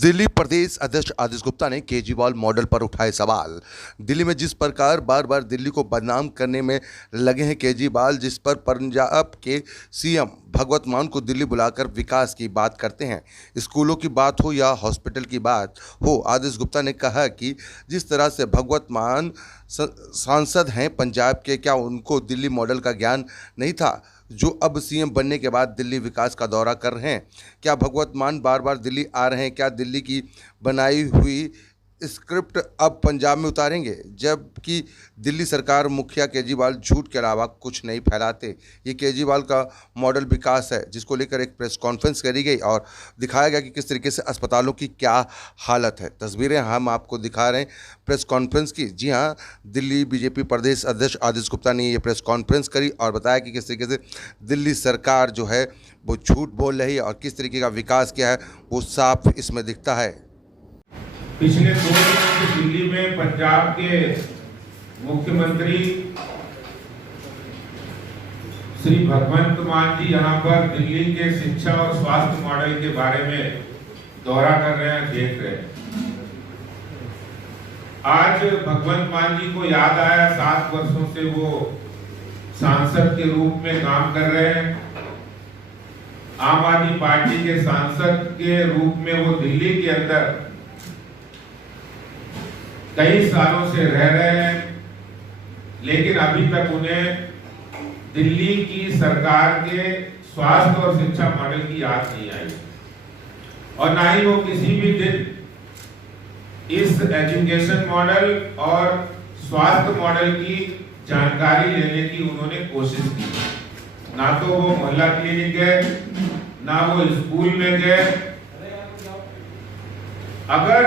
दिल्ली प्रदेश अध्यक्ष आदित्य गुप्ता ने केजरीवाल मॉडल पर उठाए सवाल। दिल्ली में जिस प्रकार बार बार दिल्ली को बदनाम करने में लगे हैं केजरीवाल, जिस पर पंजाब के सीएम भगवंत मान को दिल्ली बुलाकर विकास की बात करते हैं, स्कूलों की बात हो या हॉस्पिटल की बात हो, आदित्य गुप्ता ने कहा कि जिस तरह से भगवंत मान सांसद हैं पंजाब के, क्या उनको दिल्ली मॉडल का ज्ञान नहीं था जो अब सीएम बनने के बाद दिल्ली विकास का दौरा कर रहे हैं? क्या भगवंत मान बार बार दिल्ली आ रहे हैं? क्या दिल्ली की बनाई हुई स्क्रिप्ट अब पंजाब में उतारेंगे? जबकि दिल्ली सरकार मुखिया केजरीवाल झूठ के अलावा कुछ नहीं फैलाते। ये केजरीवाल का मॉडल विकास है, जिसको लेकर एक प्रेस कॉन्फ्रेंस करी गई और दिखाया गया कि किस तरीके से अस्पतालों की क्या हालत है। तस्वीरें हम आपको दिखा रहे हैं प्रेस कॉन्फ्रेंस की। जी हाँ, दिल्ली बीजेपी प्रदेश अध्यक्ष आदित्य गुप्ता ने ये प्रेस कॉन्फ्रेंस करी और बताया कि किस तरीके से दिल्ली सरकार जो है वो झूठ बोल रही है और किस तरीके का विकास किया है वो साफ इसमें दिखता है। पिछले 2 दिनों से दिल्ली में पंजाब के मुख्यमंत्री श्री भगवंत मान जी यहाँ पर दिल्ली के शिक्षा और स्वास्थ्य मॉडल के बारे में दौरा कर रहे हैं, देख रहे हैं। आज भगवंत मान जी को याद आया, 7 वर्षों से वो सांसद के रूप में काम कर रहे हैं। आम आदमी पार्टी के सांसद के रूप में वो दिल्ली के अंदर कई सालों से रह रहे हैं, लेकिन अभी तक उन्हें दिल्ली की सरकार के स्वास्थ्य और शिक्षा मॉडल की याद नहीं आई और ना ही वो किसी भी दिन इस एजुकेशन मॉडल और स्वास्थ्य मॉडल की जानकारी लेने की उन्होंने कोशिश की। ना तो वो मोहल्ला क्लिनिक गए, ना वो स्कूल में गए। अगर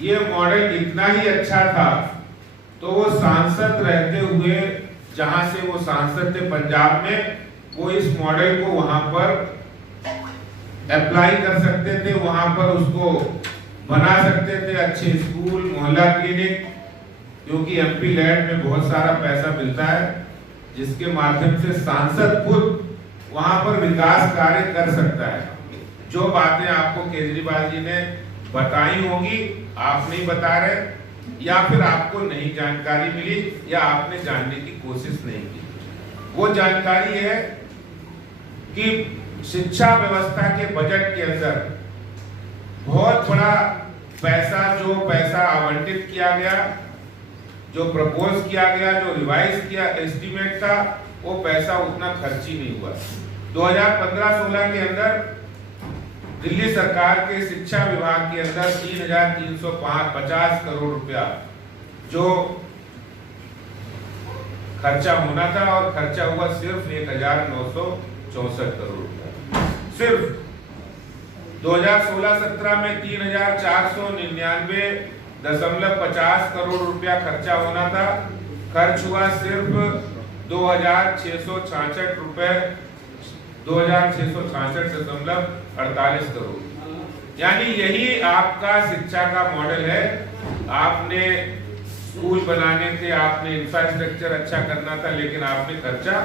ये मॉडल इतना ही अच्छा था तो वो सांसद रहते हुए, जहां से वो सांसद थे पंजाब में, वो इस मॉडल को वहां पर अप्लाई कर सकते थे, वहां पर उसको बना सकते थे। अच्छे स्कूल, मोहल्ला क्लिनिक, क्योंकि एमपी लैंड में बहुत सारा पैसा मिलता है जिसके माध्यम से सांसद खुद वहां पर विकास कार्य कर सकता है। जो बातें आपको केजरीवाल जी ने बताई होगी, आप नहीं बता रहे, या फिर आपको नहीं जानकारी मिली, या आपने जानने की कोशिश नहीं की। वो जानकारी है कि शिक्षा व्यवस्था के बजट के अंदर बहुत बड़ा जो पैसा आवंटित किया गया, जो प्रपोज किया गया, जो रिवाइज किया एस्टीमेट था, वो पैसा उतना खर्च ही नहीं हुआ। 2015-16 के अंदर दिल्ली सरकार के शिक्षा विभाग के अंदर 3,350 करोड़ रुपया जो खर्चा होना था, और खर्चा हुआ सिर्फ 1,964 करोड़ रुपया। सिर्फ 2016-17 में 3,499.50 करोड़ रुपया खर्चा होना था, खर्च हुआ सिर्फ 2,666 रुपए 2,666.48 करोड़। यानी यही आपका शिक्षा का मॉडल है। आपने स्कूल बनाने थे, आपने इंफ्रास्ट्रक्चर अच्छा करना था, लेकिन आपने खर्चा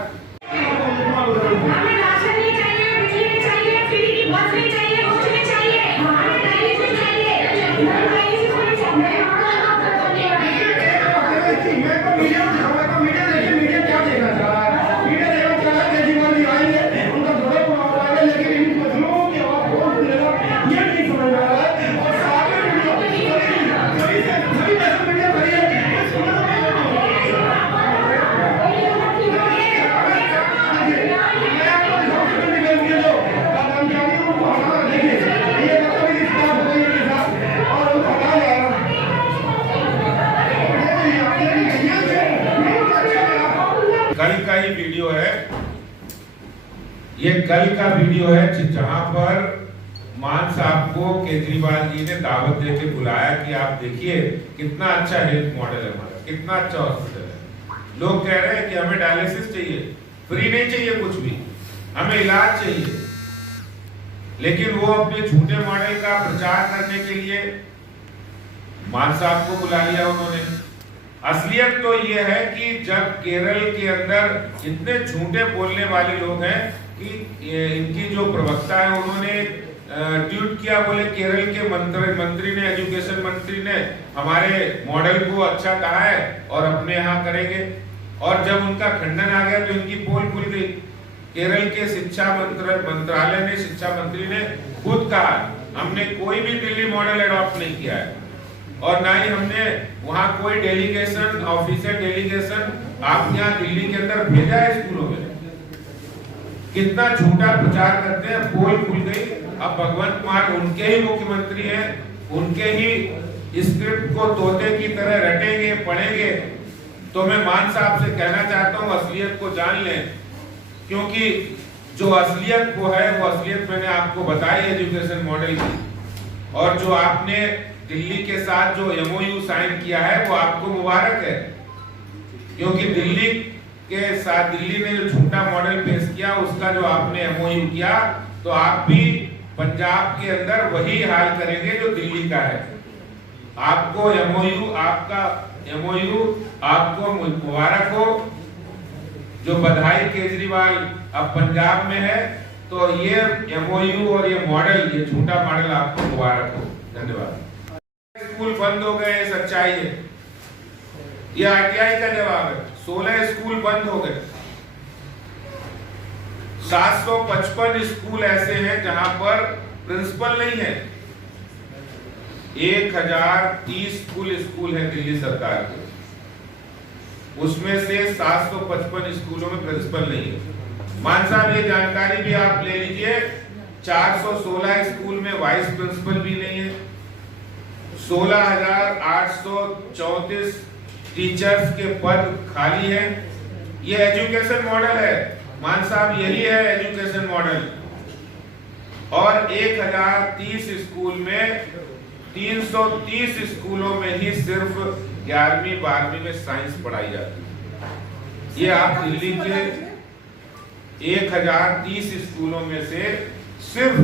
कल का ही वीडियो है, ये कल का वीडियो है जहां पर मान साहब को केजरीवाल जी ने दावत देके बुलाया कि आप देखिए कितना अच्छा हेल्थ मॉडल है हमारा, कितना अच्छा हॉस्पिटल है। लोग कह रहे हैं कि हमें डायलिसिस चाहिए, फ्री नहीं चाहिए कुछ भी, हमें इलाज चाहिए। लेकिन वो अपने झूठे मॉडल का प्रचार करने के लिए मान साहब को बुला लिया उन्होंने। असलियत तो ये है कि जब केरल के अंदर इतने झूठे बोलने वाले लोग हैं कि इनकी जो प्रवक्ता है उन्होंने ट्वीट किया, बोले केरल के मंत्री ने, एजुकेशन मंत्री ने हमारे मॉडल को अच्छा कहा है और अपने यहाँ करेंगे। और जब उनका खंडन आ गया तो इनकी पोल खुल गई। केरल के शिक्षा मंत्रालय ने, शिक्षा मंत्री ने खुद कहा हमने कोई भी दिल्ली मॉडल एडॉप्ट नहीं किया है और ना ही हमने वहां कोई डेलीगेशन, ऑफिशियल डेलीगेशन आपके यहाँ दिल्ली के अंदर भेजा है स्कूलों में। कितना झूठा प्रचार करते हैं, पोल खुल गई। अब भगवंत मान उनके ही मुख्यमंत्री हैं, उनके ही स्क्रिप्ट को तोते की तरह रटेंगे, पढ़ेंगे। तो मैं मान साहब से कहना चाहता हूँ असलियत को जान लें, क्योंकि जो असलियत वो है वो असलियत मैंने आपको बताई एजुकेशन मॉडल की। और जो आपने दिल्ली के साथ जो एमओयू साइन किया है वो आपको मुबारक है, क्योंकि दिल्ली के साथ दिल्ली ने जो झूठा मॉडल पेश किया उसका जो आपने एमओयू किया, तो आप भी पंजाब के अंदर वही हाल करेंगे जो दिल्ली का है। आपको एमओयू, आपका एमओयू आपको मुबारक हो। जो बधाई केजरीवाल अब पंजाब में है, तो ये एमओयू और ये मॉडल, ये झूठा मॉडल आपको मुबारक हो। धन्यवाद। स्कूल बंद हो गए, सच्चाई है, ये आरटीआई का जवाब है। 16 स्कूल बंद हो गए। 755 स्कूल ऐसे हैं जहां पर प्रिंसिपल नहीं है। 1030 स्कूल है दिल्ली सरकार के, उसमें से 755 स्कूलों में प्रिंसिपल नहीं है। मान साहब ये जानकारी भी आप ले लीजिए, 416 स्कूल में वाइस प्रिंसिपल भी नहीं है। 16,834 टीचर्स के पद खाली हैं। ये एजुकेशन मॉडल है मान साहब, यही है एजुकेशन मॉडल। और 1030 स्कूल में 330 स्कूलों में ही सिर्फ 11वीं 12वीं में साइंस पढ़ाई जाती है। ये आप दिल्ली के 1030 स्कूलों में से सिर्फ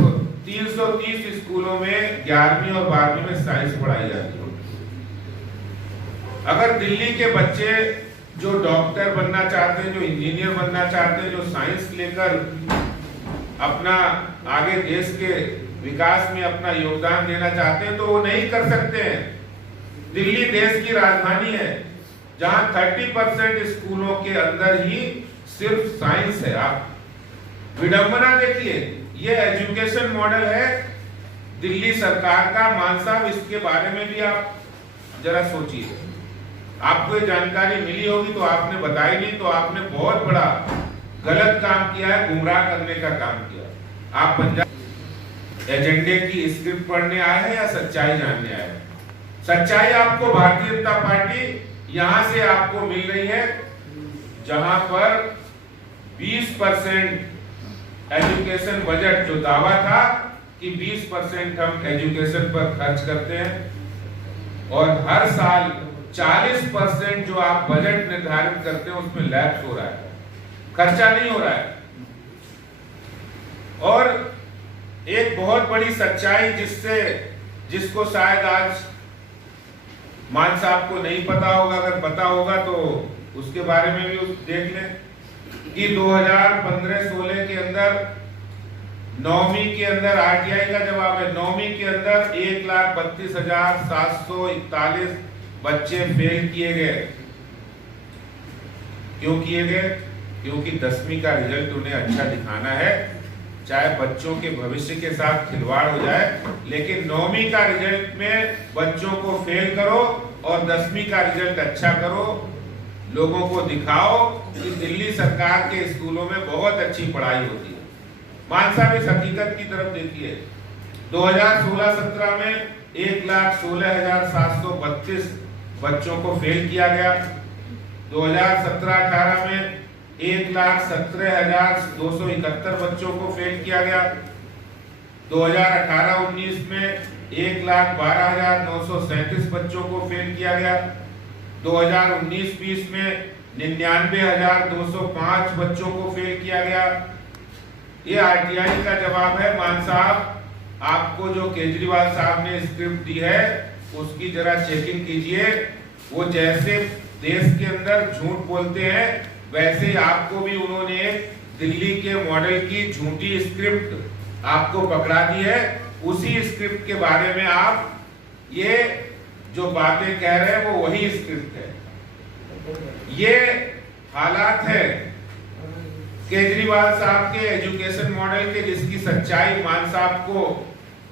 330 स्कूलों में 11वीं और 12वीं में साइंस पढ़ाई जाती है। अगर दिल्ली के बच्चे जो डॉक्टर बनना चाहते हैं, जो इंजीनियर बनना चाहते हैं, जो साइंस लेकर अपना आगे देश के विकास में अपना योगदान देना चाहते हैं, तो वो नहीं कर सकते हैं। दिल्ली देश की राजधानी है जहां 30% स्कूलों के अंदर ही सिर्फ साइंस है। आप विडंबना देखिए, ये एजुकेशन मॉडल है दिल्ली सरकार का। मान साहब इसके बारे में भी आप जरा सोचिए। आपको ये जानकारी मिली होगी तो आपने बताई नहीं, तो आपने बहुत बड़ा गलत काम किया है, गुमराह करने का काम किया। आप पंजाब एजेंडे की स्क्रिप्ट पढ़ने आए हैं या सच्चाई जानने आए हैं? सच्चाई आपको भारतीय जनता पार्टी यहां से आपको मिल रही है, जहां पर 20% एजुकेशन बजट, जो दावा था कि 20% हम एजुकेशन पर खर्च करते हैं, और हर साल 40% जो आप बजट निर्धारित करते हैं उसमें लैप्स हो रहा है, खर्चा नहीं हो रहा है। और एक बहुत बड़ी सच्चाई जिसको शायद आज मान साहब को नहीं पता होगा, अगर पता होगा तो उसके बारे में भी देख लें कि 2015-16 के अंदर 9वीं के अंदर आरटीआई का जवाब है, 9वीं के अंदर 1,32,741 बच्चे फेल किए गए। क्यों किए गए? क्योंकि 10वीं का रिजल्ट उन्हें अच्छा दिखाना है, चाहे बच्चों के भविष्य के साथ खिलवाड़ हो जाए, लेकिन 9वीं का रिजल्ट में बच्चों को फेल करो और 10वीं का रिजल्ट अच्छा करो। लोगों को दिखाओ कि दिल्ली सरकार के स्कूलों में बहुत अच्छी पढ़ाई होती है। मान साहब इस हकीकत की तरफ देखिए, 2016-17 में 1,16,732 बच्चों को फेल किया गया। 2017-18 में 1,17,271 बच्चों को फेल किया गया। 2018-19 में 1,12,937 बच्चों को फेल किया गया। 2019-20 में 99,205 बच्चों को फेल किया गया। ये आरटीआई का जवाब है। मान साहब, आपको जो केजरीवाल साहब ने स्क्रिप्ट दी है उसकी जरा चेकिंग कीजिए। वो जैसे देश के अंदर झूठ बोलते हैं, वैसे आपको भी उन्होंने दिल्ली के मॉडल की झूठी स्क्रिप्ट आपको पकड़ा दी है, उसी स्क्रिप्ट के बारे में आप ये जो बातें कह रहे हैं वो वही स्क्रिप्ट है। ये हालात है केजरीवाल साहब के एजुकेशन मॉडल के, जिसकी सच्चाई मान साहब को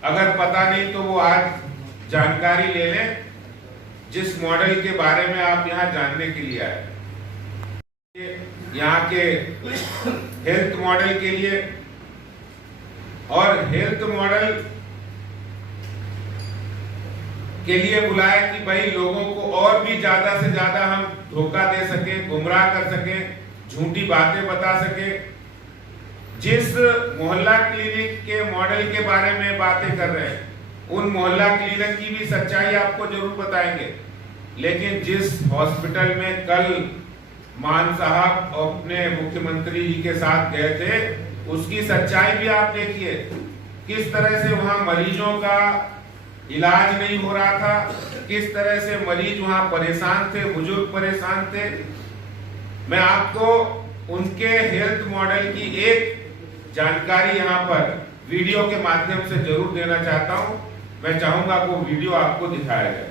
अगर पता नहीं तो वो आज जानकारी ले लें, जिस मॉडल के बारे में आप यहाँ जानने के लिए आए। यहाँ के हेल्थ मॉडल के लिए, और हेल्थ मॉडल के लिए बुलाया कि भाई लोगों को और भी ज्यादा से ज्यादा हम धोखा दे सके, गुमराह कर सके, झूठी बातें बता सके। जिस मोहल्ला क्लिनिक के मॉडल के बारे में बातें कर रहे हैं, उन मोहल्ला क्लिनिक की भी सच्चाई आपको जरूर बताएंगे। लेकिन जिस हॉस्पिटल में कल मान साहब अपने मुख्यमंत्री जी के साथ गए थे, उसकी सच्चाई भी आप देखिए। किस तरह से वहां मरीजों का इलाज नहीं हो रहा था, किस तरह से मरीज वहां परेशान थे, बुजुर्ग परेशान थे। मैं आपको उनके हेल्थ मॉडल की एक जानकारी यहाँ पर वीडियो के माध्यम से जरूर देना चाहता हूँ। मैं चाहूंगा वो वीडियो आपको दिखाया जाए।